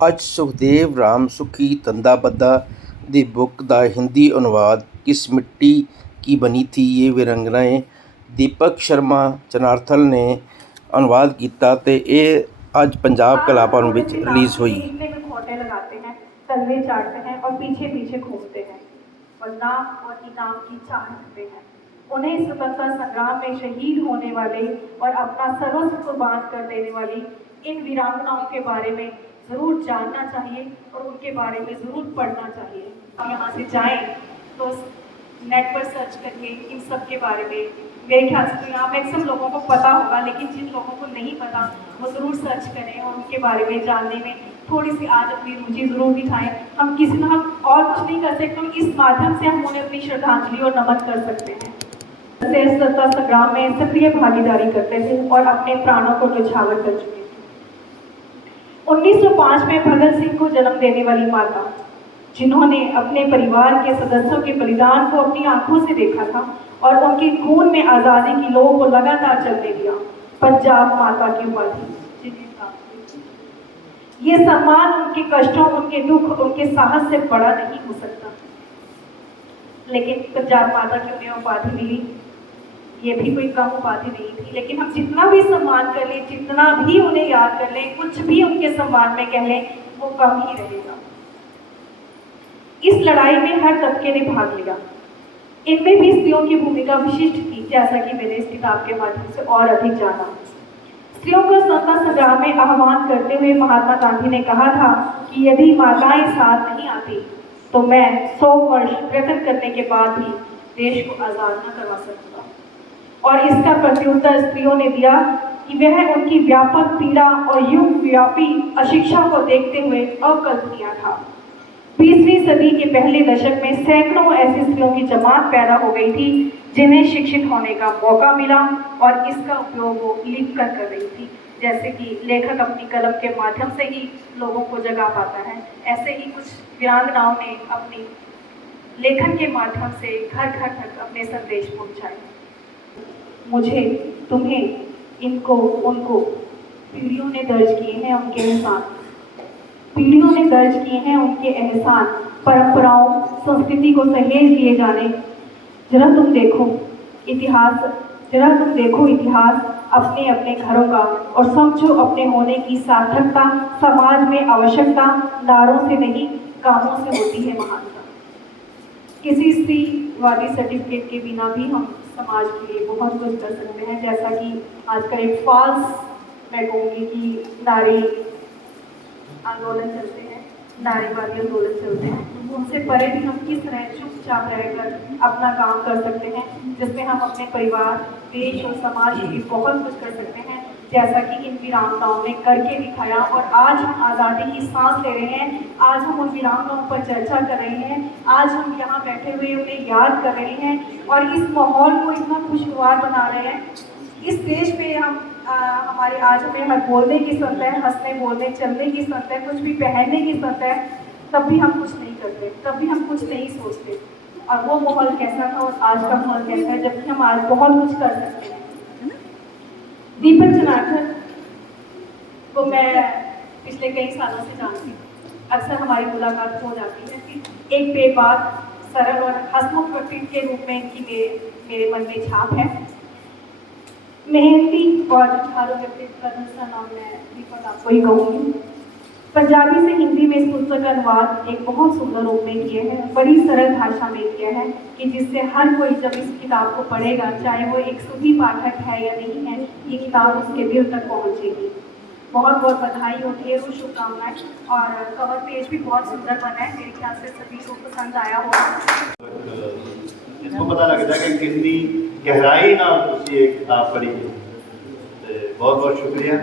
ਅੱਜ ਸੁਖਦੇਵ ਰਾਮ ਸੁਖੀ ਤੰਦਾ ਬੱਦਾ ਦੀ ਬੁੱਕ ਦਾ ਹਿੰਦੀ ਅਨੁਵਾਦ ਕਿਸ ਮਿੱਟੀ ਕੀ ਬਣੀ ਥੀ ਇਹ ਵਿਰੰਗਨਾਏ ਦੀਪਕ ਸ਼ਰਮਾ ਚਨਾਰਥਲ ਨੇ ਅਨੁਵਾਦ ਕੀਤਾ ਤੇ ਇਹ ਅੱਜ ਪੰਜਾਬ ਕਲਾ ਭਵਨ ਵਿੱਚ ਰਿਲੀਜ਼ ਹੋਈ सीखने में खोटे लगाते हैं तलवे चाटते हैं और पीछे पीछे घूमते हैं और नाम और इनाम की चाह रखते हैं उन्हें स्वतंत्रता संग्राम में शहीद होने वाले और अपना सर्वस्व कुर्बान कर देने वाली इन वीरांगनाओं के बारे में ज़रूर जानना चाहिए और उनके बारे में ज़रूर पढ़ना चाहिए। हम यहाँ से जाएँ तो नेट पर सर्च करके इन सब के बारे में, मेरे ख्याल से तो यहाँ मैक्सिमम लोगों को पता होगा, लेकिन जिन लोगों को नहीं पता, वो ज़रूर सर्च करें और उनके बारे में जानने में थोड़ी सी आज अपनी रुचि ज़रूर दिखाएँ हम किसी न और कुछ नहीं कर सकते इस माध्यम से हम उन्हें अपनी श्रद्धांजलि और नमन कर सकते हैं। से स्वतंत्रता संग्राम में सक्रिय भागीदारी करते थे और अपने प्राणों को न्यौछावर कर चुके 1905 में भगत सिंह को जन्म देने वाली माता, जिन्होंने अपने परिवार के सदस्यों के बलिदान को अपनी आँखों से देखा था और उनके खून में आज़ादी की लोह को लगातार चलने दिया, पंजाब माता की उपाधि। ये सम्मान उनके कष्टों, उनके दुख, उनके साहस से बड़ा नहीं हो सकता। लेकिन पंजाब माता की उन्हें उपाधि मिली। ये भी कोई कम उपाधि नहीं थी, लेकिन हम जितना भी सम्मान कर लें, जितना भी उन्हें याद कर लें, कुछ भी उनके सम्मान में कह लें, वो कम ही रहेगा। इस लड़ाई में हर तबके ने भाग लिया। इनमें भी स्त्रियों की भूमिका विशिष्ट थी, जैसा कि मैंने इस किताब के माध्यम से और अधिक जाना। स्त्रियों को स्वतंत्रता संग्राम में आह्वान करते हुए महात्मा गांधी ने कहा था कि यदि माताएँ साथ नहीं आती तो मैं सौ वर्ष प्रयत्न करने के बाद ही देश को आज़ाद न करवा सकूँगा और इसका प्रत्युत्तर स्त्रियों ने दिया कि वह उनकी व्यापक पीड़ा और युग व्यापी अशिक्षा को देखते हुए अकल्पनीय था। बीसवीं सदी के पहले दशक में सैकड़ों ऐसी स्त्रियों की जमात पैदा हो गई थी, जिन्हें शिक्षित होने का मौका मिला और इसका उपयोग वो लिख कर कर रही थी। जैसे कि लेखक अपनी कलम के माध्यम से ही लोगों को जगा पाता है। ऐसे ही कुछ वीरांगनाओं ने अपनी लेखन के माध्यम से घर घर तक अपने संदेश पहुँचाए। मुझे तुम्हें इनको, उनको पीढ़ियों ने दर्ज किए हैं उनके एहसान। पीढ़ियों ने दर्ज किए हैं उनके एहसान, परंपराओं, संस्कृति को सहेज लिए जाने। जरा तुम देखो इतिहास, जरा तुम देखो इतिहास अपने अपने घरों का और समझो अपने होने की सार्थकता समाज में आवश्यकता नारों से नहीं, कामों से होती है महानता। किसी स्त्रीवादी सर्टिफिकेट के बिना भी हम समाज के लिए बहुत कुछ कर सकते हैं। जैसा कि आजकल एक फॉल्स मैं कहूँगी कि नारी आंदोलन चलते हैं, नारीवादी आंदोलन चलते हैं। उनसे परे भी हम किस तरह चुपचाप रहकर अपना काम कर सकते हैं, जिसमें हम अपने परिवार, देश और समाज के लिए बहुत कुछ कर सकते हैं। जैसा कि इन वीरांगनाओं ने करके दिखाया और आज हम आज़ादी की सांस ले रहे हैं आज हम उन वीरांगनाओं पर चर्चा कर रहे हैं आज हम यहाँ बैठे हुए उन्हें याद कर रहे हैं और इस माहौल को इतना खुशगवार बना रहे हैं। इस देश पे हम आ, हमारे आज हमें हर बोलने की संत है हंसने बोलने चलने की संत है कुछ भी पहनने की संत है तब भी हम कुछ नहीं करते तब भी हम कुछ नहीं सोचते। और वो माहौल कैसा था और आज का माहौल कैसा है जबकि हम आज बहुत कुछ कर सकते हैं। जनार्दन को मैं पिछले कई सालों से जानती हूँ। अक्सर हमारी मुलाकात हो जाती है कि एक बेबाक, सरल और हसमुख व्यक्ति के रूप में इनकी मेरे मेरे मन में छाप है। मेहनती और झारू व्यक्तित्व का दूसरा नाम मैं दीपक आपको ही कहूँगी। पंजाबी से हिंदी में इस पुस्तक का अनुवाद एक बहुत सुंदर रूप में किए हैं, बड़ी सरल भाषा में किया है कि जिससे हर कोई जब इस किताब को पढ़ेगा, चाहे वो एक सुखी पाठक है या नहीं है, ये किताब उसके दिल तक पहुँचेगी। बहुत बहुत बधाई और ढेर शुभकामनाएँ, और कवर पेज भी बहुत सुंदर बना है, मेरे ख्याल से सभी को पसंद आया होगा। इसको पता लगता है कि कितनी गहराई ना उसकी एक किताब पढ़ी है तो बहुत बहुत शुक्रिया।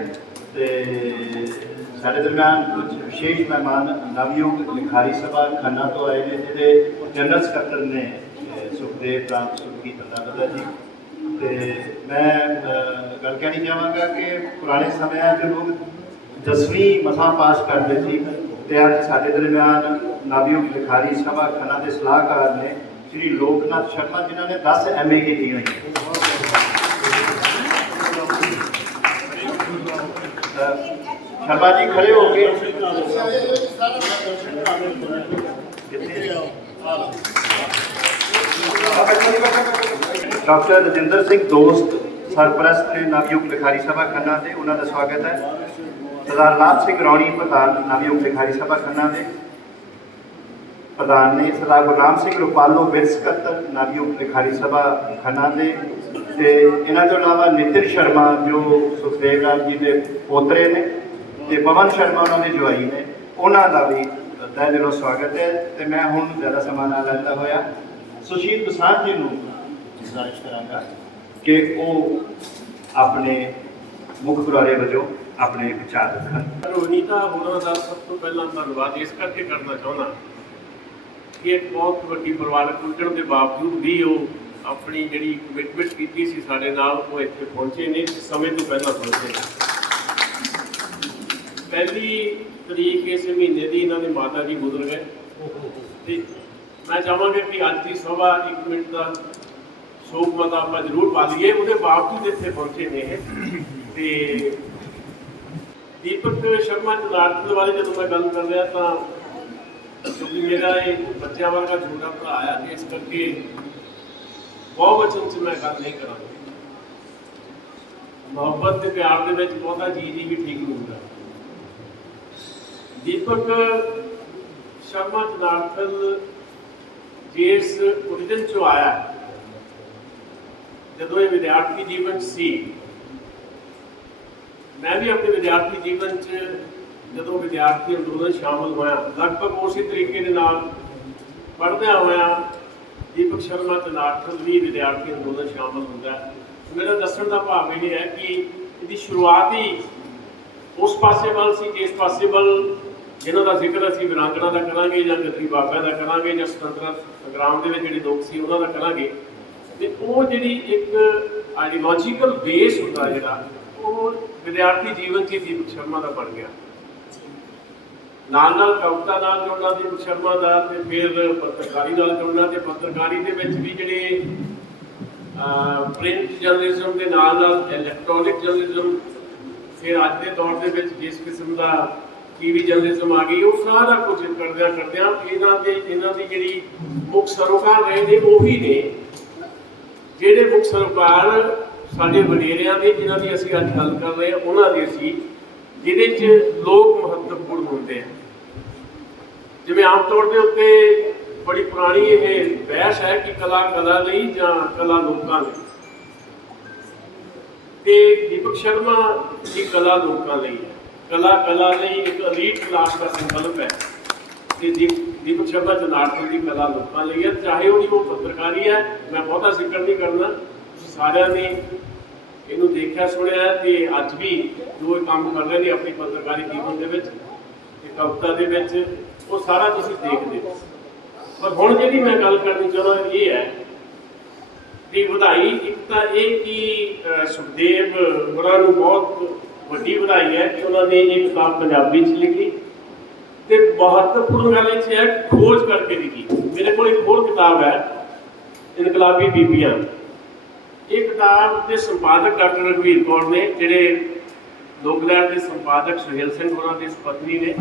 ਤੇ ਸਾਡੇ ਦਰਮਿਆਨ ਕੁਝ ਵਿਸ਼ੇਸ਼ ਮਹਿਮਾਨ ਨਵਯੁਗ ਲਿਖਾਰੀ ਸਭਾ ਖੰਨਾ ਤੋਂ ਆਏ ਨੇ, ਜਿਹਦੇ ਜਨਰਲ ਸਕੱਤਰ ਨੇ ਸੁਖਦੇਵ ਰਾਮ ਸੁਖੀ ਤੰਦਾਬਦਾ ਜੀ। ਤੇ ਮੈਂ ਗੱਲ ਕਹਿਣੀ ਚਾਹਾਂਗਾ ਕਿ ਪੁਰਾਣੇ ਸਮਿਆਂ 'ਚ ਲੋਕ ਦਸਵੀਂ ਮਸਾਂ ਪਾਸ ਕਰਦੇ ਸੀ ਤੇ ਅੱਜ ਸਾਡੇ ਦਰਮਿਆਨ ਨਵਯੁਗ ਲਿਖਾਰੀ ਸਭਾ ਖੰਨਾ ਦੇ ਸਲਾਹਕਾਰ ਨੇ, ਸ਼੍ਰੀ ਲੋਕਨਾਥ ਸ਼ਰਮਾ, ਜਿਨ੍ਹਾਂ ਨੇ 10 ਐਮਏ ਕੀਤੀ ਹੋਈ ਹੈ ਸ਼ਰਮਾ ਜੀ, ਖੜੇ ਹੋ ਕੇ। ਡਾਕਟਰ ਰਜਿੰਦਰ ਸਿੰਘ ਦੋਸਤ, ਸਰਪ੍ਰਸਤ ਨੇ ਨਵਯੁਗ ਲਿਖਾਰੀ ਸਭਾ ਖੰਨਾ ਦੇ, ਉਹਨਾਂ ਦਾ ਸਵਾਗਤ ਹੈ। ਸਰਦਾਰ ਲਾਭ ਸਿੰਘ ਰੌਣੀ ਪ੍ਰਧਾਨ ਨਵਯੁਗ ਲਿਖਾਰੀ ਸਭਾ ਖੰਨਾ ਦੇ। ਪ੍ਰਧਾਨ ਨੇ ਸਰਦਾਰ ਗੁਰਨਾਮ ਸਿੰਘ ਰੁਪਾਲੋ ਵਿਰਸਕਤ ਨਵਯੁਗ ਲਿਖਾਰੀ ਸਭਾ ਖੰਨਾ ਦੇ। ਤੇ ਇਹਨਾਂ ਤੋਂ ਇਲਾਵਾ ਨਿਤਿਨ ਸ਼ਰਮਾ, ਜੋ ਸੁਖਦੇਵ ਰਾਮ ਜੀ ਦੇ ਪੋਤਰੇ ਨੇ ਤੇ ਪਵਨ ਸ਼ਰਮਾ ਉਹਨਾਂ ਦੇ ਜਵਾਈ ਨੇ। ਉਹਨਾਂ ਦਾ ਵੀ ਤਹਿ ਦਿਲੋਂ ਸਵਾਗਤ ਹੈ ਤੇ ਮੈਂ ਹੁਣ ਜ਼ਿਆਦਾ ਸਮਾਂ ਨਾ ਲੈਂਦਾ ਹੋਇਆ, ਸੁਸ਼ੀਲ ਪ੍ਰਸਾਦ ਜੀ ਨੂੰ ਗੁਜ਼ਾਰਿਸ਼ ਕਰਾਂਗਾ ਕਿ ਉਹ ਆਪਣੇ ਮੁੱਖ ਬੁਲਾਰੇ ਵਜੋਂ ਆਪਣੇ ਵਿਚਾਰ ਰੱਖਣ। ਰੋਹਿਤਾ ਹੋਰਾਂ ਦਾ ਸਭ ਤੋਂ ਪਹਿਲਾਂ ਧੰਨਵਾਦ ਇਸ ਕਰਕੇ ਕਰਨਾ ਚਾਹੁੰਦਾ ਕਿ ਇੱਕ ਬਹੁਤ ਵੱਡੀ ਪਰਿਵਾਰਕ ਉਲਝਣ ਦੇ ਬਾਵਜੂਦ ਵੀ ਉਹ ਆਪਣੀ ਜਿਹੜੀ ਕਮਿਟਮੈਂਟ ਕੀਤੀ ਸੀ ਸਾਡੇ ਨਾਲ ਉਹ ਇੱਥੇ ਪਹੁੰਚੇ ਨੇ ਤੇ ਸਮੇਂ ਤੋਂ ਪਹਿਲਾਂ ਪਹੁੰਚੇ ਨੇ ਪਹਿਲੀ ਤਰੀਕ ਇਸ ਮਹੀਨੇ ਦੀ ਇਹਨਾਂ ਦੇ ਮਾਤਾ ਜੀ ਗੁਜ਼ਰ ਗਏ ਤੇ ਮੈਂ ਚਾਹਾਂਗਾ ਕਿ ਅੱਜ ਦੀ ਸਭਾ 1 ਮਿੰਟ ਦਾ ਸ਼ੋਕ ਮਤਾ ਆਪਾਂ ਜ਼ਰੂਰ ਪਾ ਲਈਏ ਉਹਦੇ ਬਾਵਜੂਦ ਇੱਥੇ ਪਹੁੰਚੇ ਨੇ ਇਹ। ਤੇ ਦੀਪਕ ਸ਼ਰਮਾ ਜਨਾਰਦਨ ਬਾਰੇ ਜਦੋਂ ਮੈਂ ਗੱਲ ਕਰ ਰਿਹਾ ਤਾਂ ਕਿਉਂਕਿ ਮੇਰਾ ਇਹ ਬੱਚਿਆਂ ਵਰਗਾ ਛੋਟਾ ਭਰਾ ਆ ਤੇ ਇਸ ਕਰਕੇ ਬਹੁਤ ਵਚਨ ਚ ਮੈਂ ਗੱਲ ਨਹੀਂ ਕਰਾਂਗਾ ਮੁਹੱਬਤ ਤੇ ਪਿਆਰ ਦੇ ਵਿੱਚ ਬਹੁਤਾ ਜੀ ਜੀ ਵੀ ਠੀਕ ਨਹੀਂ ਹੁੰਦਾ ਦੀਪਕ ਸ਼ਰਮਾ ਜਨਾਰਦਨ ਜਿਸ origin ਚੋਂ ਆਇਆ ਜਦੋਂ ਇਹ ਵਿਦਿਆਰਥੀ ਜੀਵਨ 'ਚ ਸੀ ਮੈਂ ਵੀ ਆਪਣੇ ਵਿਦਿਆਰਥੀ ਜੀਵਨ 'ਚ ਜਦੋਂ ਵਿਦਿਆਰਥੀ ਅੰਦੋਲਨ ਸ਼ਾਮਲ ਹੋਇਆ ਲਗਭਗ ਉਸੇ ਤਰੀਕੇ ਦੇ ਨਾਲ ਪੜ੍ਹਦਿਆਂ ਹੋਇਆ ਦੀਪਕ ਸ਼ਰਮਾ ਤੇ ਵੀ ਵਿਦਿਆਰਥੀ ਅੰਦੋਲਨ ਸ਼ਾਮਲ ਹੁੰਦਾ ਹੈ। ਮੇਰਾ ਦੱਸਣ ਦਾ ਭਾਵ ਇਹ ਹੈ ਕਿ ਇਹਦੀ ਸ਼ੁਰੂਆਤ ਹੀ ਉਸ ਪਾਸੇ ਵੱਲ ਸੀ, ਜਿਸ ਪਾਸੇ ਵੱਲ ਜਿਨ੍ਹਾਂ ਦਾ ਜ਼ਿਕਰ ਅਸੀਂ ਵਿਰਾਂਗਣਾ ਦਾ ਕਰਾਂਗੇ ਜਾਂ ਗਦਰੀ ਬਾਬਿਆਂ ਦਾ ਕਰਾਂਗੇ ਜਾਂ ਸੁਤੰਤਰ ਸੰਗਰਾਮ ਦੇ ਵਿੱਚ ਜਿਹੜੇ ਲੋਕ ਸੀ ਉਹਨਾਂ ਦਾ ਕਰਾਂਗੇ, ਤੇ ਉਹ ਜਿਹੜੀ ਇੱਕ ਆਈਡੀਓਲੋਜੀਕਲ ਬੇਸ ਹੁੰਦਾ ਜਿਹੜਾ, ਉਹ ਵਿਦਿਆਰਥੀ ਜੀਵਨ 'ਚ ਹੀ ਦੀਪਕ ਸ਼ਰਮਾ ਦਾ ਬਣ ਗਿਆ ਨਾਲ ਨਾਲ ਕਵਿਤਾ ਨਾਲ ਜੁੜਨਾ ਦੀਪਕ ਸ਼ਰਮਾ ਦਾ ਤੇ ਫਿਰ ਪੱਤਰਕਾਰੀ ਨਾਲ ਜੁੜਨਾ ਤੇ ਪੱਤਰਕਾਰੀ ਦੇ ਵਿੱਚ ਵੀ ਜਿਹੜੇ ਪ੍ਰਿੰਟ ਜਰਨਲਿਜ਼ਮ ਦੇ ਨਾਲ ਨਾਲ ਇਲੈਕਟ੍ਰੋਨਿਕ ਜਰਨਲਿਜ਼ਮ ਫਿਰ ਅੱਜ ਦੇ ਦੌਰ ਦੇ ਵਿੱਚ ਜਿਸ ਕਿਸਮ ਦਾ ਟੀਵੀ ਜਰਨਲਿਜ਼ਮ ਆ ਗਈ, ਉਹ ਸਾਰਾ ਕੁਝ ਕਰਦਿਆਂ ਕਰਦਿਆਂ ਇਹਨਾਂ ਦੇ, ਇਹਨਾਂ ਦੀ ਜਿਹੜੀ ਮੁੱਖ ਸਰੋਕਾਰ ਰਹੇ ਨੇ, ਉਹੀ ਨੇ। ਜਿਹੜੇ ਮੁੱਖ ਸਰੋਕਾਰ ਸਾਡੇ ਵਡੇਰਿਆਂ ਦੇ, ਜਿਨ੍ਹਾਂ ਦੀ ਅਸੀਂ ਅੱਜ ਗੱਲ ਕਰ ਰਹੇ ਹਾਂ, ਉਹਨਾਂ ਦੀ ਅਸੀਂ ਜਿਹਦੇ 'ਚ ਲੋਕ ਮਹੱਤਵਪੂਰਨ ਹੁੰਦੇ ਆ। ਜਿਵੇਂ ਆਮ ਤੌਰ ਦੇ ਉੱਤੇ ਬੜੀ ਪੁਰਾਣੀ ਇਹ ਬਹਿਸ ਹੈ ਕਿ ਕਲਾ ਕਲਾ ਲਈ ਜਾਂ ਕਲਾ ਲੋਕਾਂ ਲਈ? ਤੇ ਦੀਪਕ ਸ਼ਰਮਾ ਦੀ ਕਲਾ ਲੋਕਾਂ ਲਈ ਹੈ। ਕਲਾ ਕਲਾ ਲਈ ਇੱਕ ਅਲੀਟ ਕਲਾਸ ਦਾ ਸੰਕਲਪ ਹੈ। ਤੇ ਦੀਪਕ ਸ਼ਰਮਾ ਜਨਾਰਦਨ ਦੀ ਕਲਾ ਲੋਕਾਂ ਲਈ ਹੈ। ਚਾਹੇ ਉਹਦੀ ਉਹ ਪੱਤਰਕਾਰੀ ਹੈ, ਮੈਂ ਬਹੁਤਾ ਜ਼ਿਕਰ ਨਹੀਂ ਕਰਨਾ। ਸਾਰਿਆਂ ਨੇ ਇਹਨੂੰ ਦੇਖਿਆ, ਸੁਣਿਆ ਤੇ ਅੱਜ ਵੀ ਜੋ ਇਹ ਕੰਮ ਕਰ ਰਹੇ ਨੇ ਆਪਣੀ ਪੱਤਰਕਾਰੀ ਜੀਵਨ ਦੇ ਵਿੱਚ ਕਵਿਤਾ ਦੇ ਵਿੱਚ, ਉਹ ਸਾਰਾ ਤੁਸੀਂ ਦੇਖਦੇ ਹੋ। ਪਰ ਹੁਣ ਜਿਹੜੀ ਮੈਂ ਗੱਲ ਕਰਨੀ ਚਾਹੁੰਦਾ ਇਹ ਹੈ ਦੀ ਵਧਾਈ ਇੱਕ ਤਾਂ ਇਹ ਕਿ ਸੁਖਦੇਵ ਹੋਰਾਂ ਨੂੰ ਬਹੁਤ ਵੱਡੀ ਵਧਾਈ ਹੈ ਕਿ ਉਹਨਾਂ ਨੇ ਇਹ ਕਿਤਾਬ ਪੰਜਾਬੀ 'ਚ ਲਿਖੀ ਤੇ ਮਹੱਤਵਪੂਰਨ ਗੱਲ ਇਹ 'ਚ ਹੈ, ਖੋਜ ਕਰਕੇ ਲਿਖੀ। ਮੇਰੇ ਕੋਲ ਇੱਕ ਹੋਰ ਕਿਤਾਬ ਹੈ, ਇਨਕਲਾਬੀ ਬੀਬੀਆਂ। ਇਹ ਕਿਤਾਬ ਦੇ ਸੰਪਾਦਕ ਡਾਕਟਰ ਰਘਵੀਰ ਕੌਰ ਨੇ, ਜਿਹੜੇ ਲੋਕਲਹਿਰ ਦੇ ਸੰਪਾਦਕ ਸੁਹੇਲ ਸਿੰਘ ਹੋਰਾਂ ਦੀ ਸੁਪਤਨੀ ਨੇ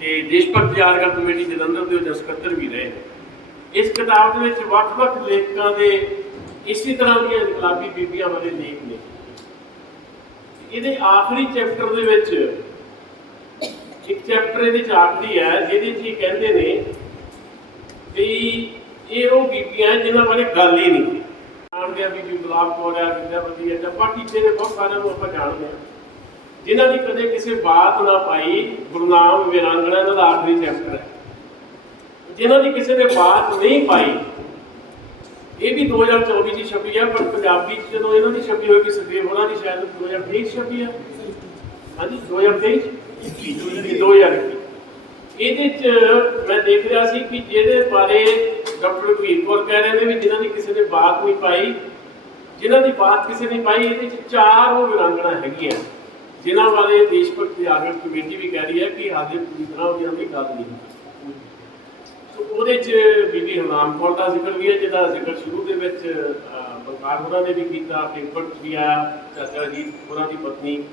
ਤੇ ਦੇਸ਼ ਭਗਤ ਯਾਦਗਾਰ ਕਮੇਟੀ ਜਲੰਧਰ ਦੇ ਉਹ ਸਕੱਤਰ ਵੀ ਰਹੇ ਨੇ। ਇਸ ਕਿਤਾਬ ਦੇ ਵਿੱਚ ਵੱਖ-ਵੱਖ ਲੇਖਕਾਂ ਦੇ ਇਸੇ ਤਰ੍ਹਾਂ ਦੀਆਂ ਇਨਕਲਾਬੀ ਬੀਬੀਆਂ ਵਾਲੇ ਲੇਖ ਨੇ। ਇਹਦੇ ਆਖਰੀ ਚੈਪਟਰ ਦੇ ਵਿੱਚ ਇੱਕ ਚੈਪਟਰ ਇਹਦੇ ਚ ਆਖਰੀ ਹੈ, ਜਿਹਦੇ ਚ ਇਹ ਕਹਿੰਦੇ ਨੇ ਵੀ ਇਹ ਉਹ ਬੀਬੀਆਂ ਜਿਨ੍ਹਾਂ ਬਾਰੇ ਗੱਲ ਹੀ ਨਹੀਂ ਜਾਣਦੇ ਆ ਬੀਬੀ ਗੁਲਾਬ ਕੌਰ ਹੈ ਵਿਦਿਆਵਤੀ ਹੈ ਜਾਂ ਬਾਕੀ ਜਿਹੜੇ ਬਹੁਤ ਸਾਰਿਆਂ ਨੂੰ ਆਪਾਂ ਜਾਣਦੇ ਹਾਂ। ਜਿਨ੍ਹਾਂ ਦੀ ਕਦੇ ਕਿਸੇ ਬਾਤ ਨਾ ਪਾਈ ਗੁਰਨਾਮ ਵਿਰਾਂਗਣਾ ਦਾ ਆਖਰੀ ਚੈਪਟਰ ਹੈ। ਜਿਨ੍ਹਾਂ ਦੀ ਕਿਸੇ ਨੇ ਬਾਤ ਨਹੀਂ ਪਾਈ, ਇਹ ਵੀ 2024 ਚ ਛਪੀ ਹੈ ਪਰ ਪੰਜਾਬੀ ਚ ਜਦੋਂ ਇਹਨਾਂ ਦੀ ਛਪੀ ਹੋਏਗੀ, ਸੁਖਦੇਵ ਹੋਰਾਂ ਦੀ ਸ਼ਾਇਦ 2023 ਚ ਛਪੀ ਹੈ ਹਾਂਜੀ 2023 2021 ਇਹਦੇ ਚ ਮੈਂ ਦੇਖ ਰਿਹਾ ਸੀ ਕਿ ਜਿਹਦੇ ਬਾਰੇ ਡਾਕਟਰ ਰਘਵੀਰ ਕੌਰ ਕਹਿ ਰਹੇ ਨੇ ਵੀ ਜਿਨ੍ਹਾਂ ਦੀ ਕਿਸੇ ਨੇ ਬਾਤ ਨਹੀਂ ਪਾਈ ਜਿਨ੍ਹਾਂ ਦੀ ਬਾਤ ਕਿਸੇ ਨੇ ਪਾਈ, ਇਹਦੇ ਚ ਚਾਰ ਉਹ ਵਿਰਾਂਗਣਾ ਹੈਗੀਆਂ। ਜਿਨ੍ਹਾਂ ਬਾਰੇ ਦੇਸ਼ ਭਗਤੀ ਆਗਰ ਕਮੇਟੀ ਵੀ ਕਹਿ ਰਹੀ ਹੈ ਕਿ ਹਾਲੇ ਪੂਰੀ ਤਰ੍ਹਾਂ ਉਹਨਾਂ ਦੀ ਗੱਲ ਨਹੀਂ ਹੋਈ। ਸੋ ਉਹਦੇ ਚ ਬੀਬੀ ਹਰਨਾਮ ਕੌਰ ਦਾ ਜ਼ਿਕਰ ਵੀ ਹੈ ਜਿਹਦਾ ਜ਼ਿਕਰ ਸ਼ੁਰੂ ਦੇ ਵਿੱਚ ਅਹ, ਬਲਕਾਰ ਹੋਰਾਂ ਨੇ ਵੀ ਕੀਤਾ ਪੇਪਰ 'ਚ ਵੀ ਆਇਆ ਚਾਚਾ ਜੀ ਹੋਰਾਂ ਦੀ ਪਤਨੀ।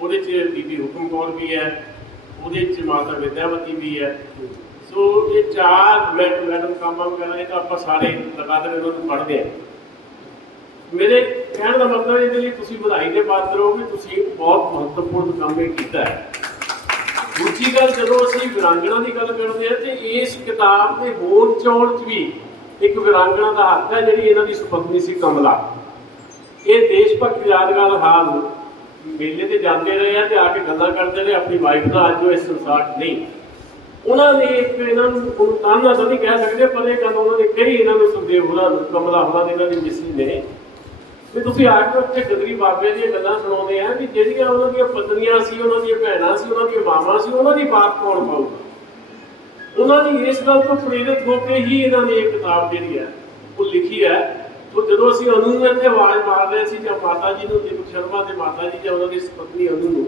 ਉਹਦੇ ਚ ਬੀਬੀ ਹੁਕਮ ਕੌਰ ਵੀ ਹੈ ਉਹਦੇ ਚ ਮਾਤਾ ਵਿਦਿਆਵਤੀ ਵੀ ਹੈ। ਸੋ ਇਹ ਚਾਰ ਮੈਡ- ਮੈਡਮ ਕਾਮਾਂ ਵਗੈਰਾ ਇਹ ਤਾਂ ਆਪਾਂ ਸਾਰੇ ਲਗਾਤਾਰ ਇਹਨਾਂ ਨੂੰ ਪੜ੍ਹਦੇ ਹਾਂ ਮੇਰੇ ਕਹਿਣ ਦਾ ਮਤਲਬ ਇਹਦੇ ਲਈ ਤੁਸੀਂ ਵਧਾਈ ਦੇ ਪਾਤਰ ਹੋ ਕਿ ਤੁਸੀਂ ਬਹੁਤ ਮਹੱਤਵਪੂਰਨ ਕੰਮ ਇਹ ਕੀਤਾ ਹੈ। ਦੂਜੀ ਗੱਲ, ਜਦੋਂ ਅਸੀਂ ਵਿਰਾਂਗਣਾ ਦੀ ਗੱਲ ਕਰਦੇ ਹਾਂ, ਤੇ ਇਸ ਕਿਤਾਬ ਦੇ ਹੋਰ ਚੌੜ 'ਚ ਵੀ ਇੱਕ ਵਿਰਾਂਗਣਾ ਦਾ ਹੱਥ ਹੈ, ਜਿਹੜੀ ਇਹਨਾਂ ਦੀ ਸੁਪਤਨੀ ਸੀ ਕਮਲਾ। ਇਹ ਦੇਸ਼ ਭਗਤ ਯਾਦਗਾਰ ਹਾਲ ਮੇਲੇ ਤੇ ਜਾਂਦੇ ਰਹੇ ਆ ਤੇ ਆ ਕੇ ਗੱਲਾਂ ਕਰਦੇ ਰਹੇ, ਆਪਣੀ ਵਾਈਫ ਦਾ ਅੱਜ ਉਹ ਇਸ ਸੰਸਾਰ ਨਹੀਂ। ਉਹਨਾਂ ਨੇ ਇੱਕ ਇਹਨਾਂ ਨੂੰ ਹੁਣ ਤਾਂ ਨਹੀਂ ਕਹਿ ਸਕਦੇ, ਪਰ ਇਹ ਗੱਲ ਉਹਨਾਂ ਨੇ ਕਹੀ ਇਹਨਾਂ ਨੂੰ ਸੁਖਦੇਵ ਹੋਰਾਂ ਨੂੰ, ਕਮਲਾ ਹੋਰਾਂ ਦੇ ਇਹਨਾਂ ਦੀ ਮਿਸੀ ਨੇ। ਵੀ ਤੁਸੀਂ ਆ ਕੇ ਉੱਥੇ ਗਦਰੀ ਬਾਬੇ ਦੀਆਂ ਗੱਲਾਂ ਸੁਣਾਉਂਦੇ ਆ ਵੀ ਜਿਹੜੀਆਂ ਉਹਨਾਂ ਦੀਆਂ ਪਤਨੀਆਂ ਸੀ, ਉਹਨਾਂ ਦੀਆਂ ਭੈਣਾਂ ਸੀ, ਉਹਨਾਂ ਦੀਆਂ ਮਾਵਾਂ ਸੀ, ਉਹਨਾਂ ਦੀ ਬਾਤ ਕੌਣ ਪਾਊਗਾ? ਉਹਨਾਂ ਦੀ ਇਸ ਗੱਲ ਤੋਂ ਪ੍ਰੇਰਿਤ ਹੋ ਕੇ ਹੀ ਇਹਨਾਂ ਨੇ ਇਹ ਕਿਤਾਬ ਜਿਹੜੀ ਹੈ, ਉਹ ਲਿਖੀ ਹੈ। ਉਹ ਜਦੋਂ ਅਸੀਂ ਅਨੂ ਨੂੰ ਇੱਥੇ ਆਵਾਜ਼ ਮਾਰ ਰਹੇ ਸੀ ਜਾਂ ਮਾਤਾ ਜੀ ਨੂੰ, ਦੀਪਕ ਸ਼ਰਮਾ ਦੇ ਮਾਤਾ ਜੀ ਜਾਂ ਉਹਨਾਂ ਦੀ ਪਤਨੀ ਅਨੂ ਨੂੰ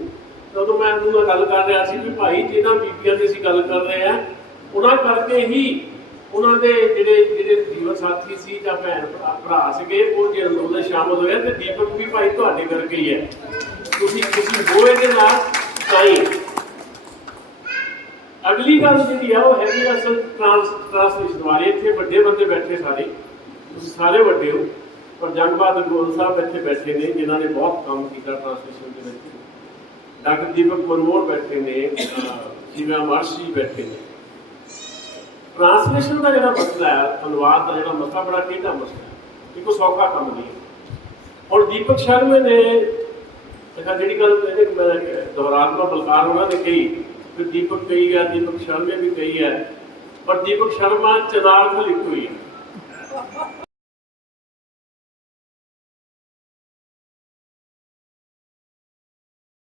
ਉਦੋਂ ਮੈਂ ਅਨੂ ਨਾਲ ਗੱਲ ਕਰ ਰਿਹਾ ਸੀ ਵੀ ਭਾਈ, ਜਿਹਨਾਂ ਬੀਬੀਆਂ ਦੀ ਅਸੀਂ ਗੱਲ ਕਰ ਰਹੇ ਆ ਉਹਨਾਂ ਕਰਕੇ ਹੀ ਉਹਨਾਂ ਦੇ ਜਿਹੜੇ ਜਿਹੜੇ ਜੀਵਨ ਸਾਥੀ ਸੀ ਜਾਂ ਭੈਣ ਭਰਾ- ਸੀਗੇ, ਉਹ ਜੇ ਅੰਦੋਲਨ ਸ਼ਾਮਲ ਹੋਏ ਤੇ ਦੀਪਕ ਵੀ ਭਾਈ ਤੁਹਾਡੇ ਕਰਕੇ ਹੀ ਹੈ। ਤੁਸੀਂ ਤੁਸੀਂ ਹੋਏ ਦੇ ਨਾਲ ਸਾਈ ਅਗਲੀ ਗੱਲ ਜਿਹੜੀ ਆ, ਉਹ ਹੈਗੀ ਅਸਲ ਟ੍ਰਾਂਸ ਟ੍ਰਾਂਸਲੇਸ਼ਨ ਵਾਲੀ। ਇੱਥੇ ਵੱਡੇ ਬੰਦੇ ਬੈਠੇ ਸਾਰੇ। ਤੁਸੀਂ ਸਾਰੇ ਵੱਡੇ ਹੋ। ਪਰ ਜੰਗ ਬਹਾਦਰ ਗੋਲ ਸਾਹਿਬ ਇੱਥੇ ਬੈਠੇ ਨੇ, ਜਿਨ੍ਹਾਂ ਨੇ ਬਹੁਤ ਕੰਮ ਕੀਤਾ ਟ੍ਰਾਂਸਲੇਸ਼ਨ ਦੇ ਵਿੱਚ। ਡਾਕਟਰ ਦੀਪਕ ਮਨਮੋਹਨ ਬੈਠੇ ਨੇ ਜਿਵੇਂ ਅਮਰਸ਼ ਬੈਠੇ ਨੇ। ਟ੍ਰਾਂਸਲੇਸ਼ਨ ਦਾ ਜਿਹੜਾ ਮਸਲਾ ਹੈ ਅਨੁਵਾਦ ਦਾ ਜਿਹੜਾ ਮਸਲਾ, ਬੜਾ ਟੇਢਾ ਮਸਲਾ ਹੈ। ਇਹ ਕੋਈ ਸੌਖਾ ਕੰਮ ਨਹੀਂ ਹੈ। ਔਰ ਦੀਪਕ ਸ਼ਰਮੇ ਨੇ ਦੇਖਾ ਜਿਹੜੀ ਗੱਲ ਇਹਨੇ ਮੈਂ ਦੁਹਰਾਤਮਾ ਬਲਕਾਰ ਉਹਨਾਂ ਨੇ ਕਹੀ, ਕਿ ਦੀਪਕ ਕਹੀ ਹੈ ਦੀਪਕ ਸ਼ਰਮੇ ਵੀ ਕਹੀ ਹੈ ਪਰ ਦੀਪਕ ਸ਼ਰਮਾ ਚਨਾਰ ਤੋਂ ਲਿਖੀ ਹੋਈ ਹੈ।